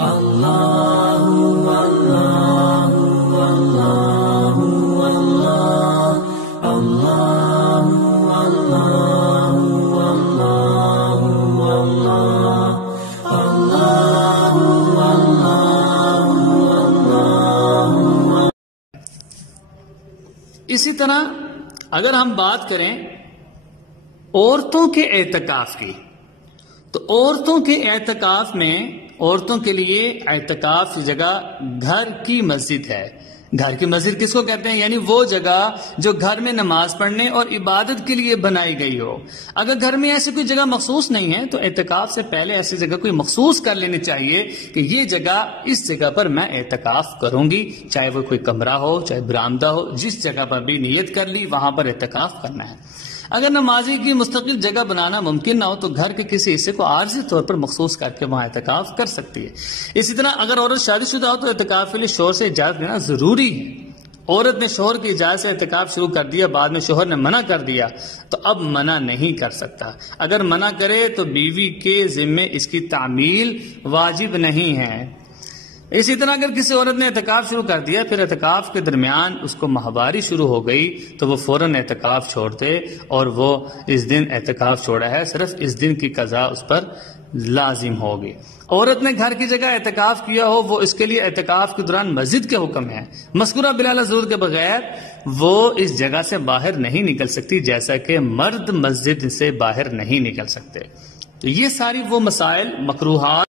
اسی طرح اگر ہم بات کریں عورتوں کے اعتکاف کی، تو عورتوں کے اعتکاف میں عورتوں کے لیے اعتکاف کی جگہ گھر کی مسجد ہے۔ گھر کی مسجد کس کو کہتے ہیں؟ یعنی وہ جگہ جو گھر میں نماز پڑھنے اور عبادت کے لیے بنائی گئی ہو۔ اگر گھر میں ایسی کوئی جگہ مخصوص نہیں ہے تو اعتکاف سے پہلے ایسی جگہ کوئی مخصوص کر لینی چاہیے کہ یہ جگہ، اس جگہ پر میں اعتکاف کروں گی، چاہے وہ کوئی کمرہ ہو، چاہے برآمدہ ہو، جس جگہ پر بھی نیت کر لی وہاں پر اعتکاف کرنا ہے۔ اگر نمازی کی مستقل جگہ بنانا ممکن نہ ہو تو گھر کے کسی حصے کو عارضی طور پر مخصوص کر کے وہاں اعتکاف کر سکتی ہے۔ اسی طرح اگر عورت شادی شدہ ہو تو اعتکاف کے لیے شوہر سے اجازت لینا ضروری ہے۔ عورت نے شوہر کی اجازت سے اعتکاف شروع کر دیا، بعد میں شوہر نے منع کر دیا تو اب منع نہیں کر سکتا۔ اگر منع کرے تو بیوی کے ذمے اس کی تعمیل واجب نہیں ہے۔ اسی طرح اگر کسی عورت نے اعتکاف شروع کر دیا، پھر اعتکاف کے درمیان اس کو ماہواری شروع ہو گئی تو وہ فوراً اعتکاف چھوڑ دے، اور وہ اس دن اعتکاف چھوڑا ہے، صرف اس دن کی قضا اس پر لازم ہوگی۔ عورت نے گھر کی جگہ اعتکاف کیا ہو، وہ اس کے لیے اعتکاف کے دوران مسجد کے حکم ہے۔ مذکورہ بلا ضرورت کے بغیر وہ اس جگہ سے باہر نہیں نکل سکتی، جیسا کہ مرد مسجد سے باہر نہیں نکل سکتے۔ تو یہ ساری وہ مسائل، مکروہات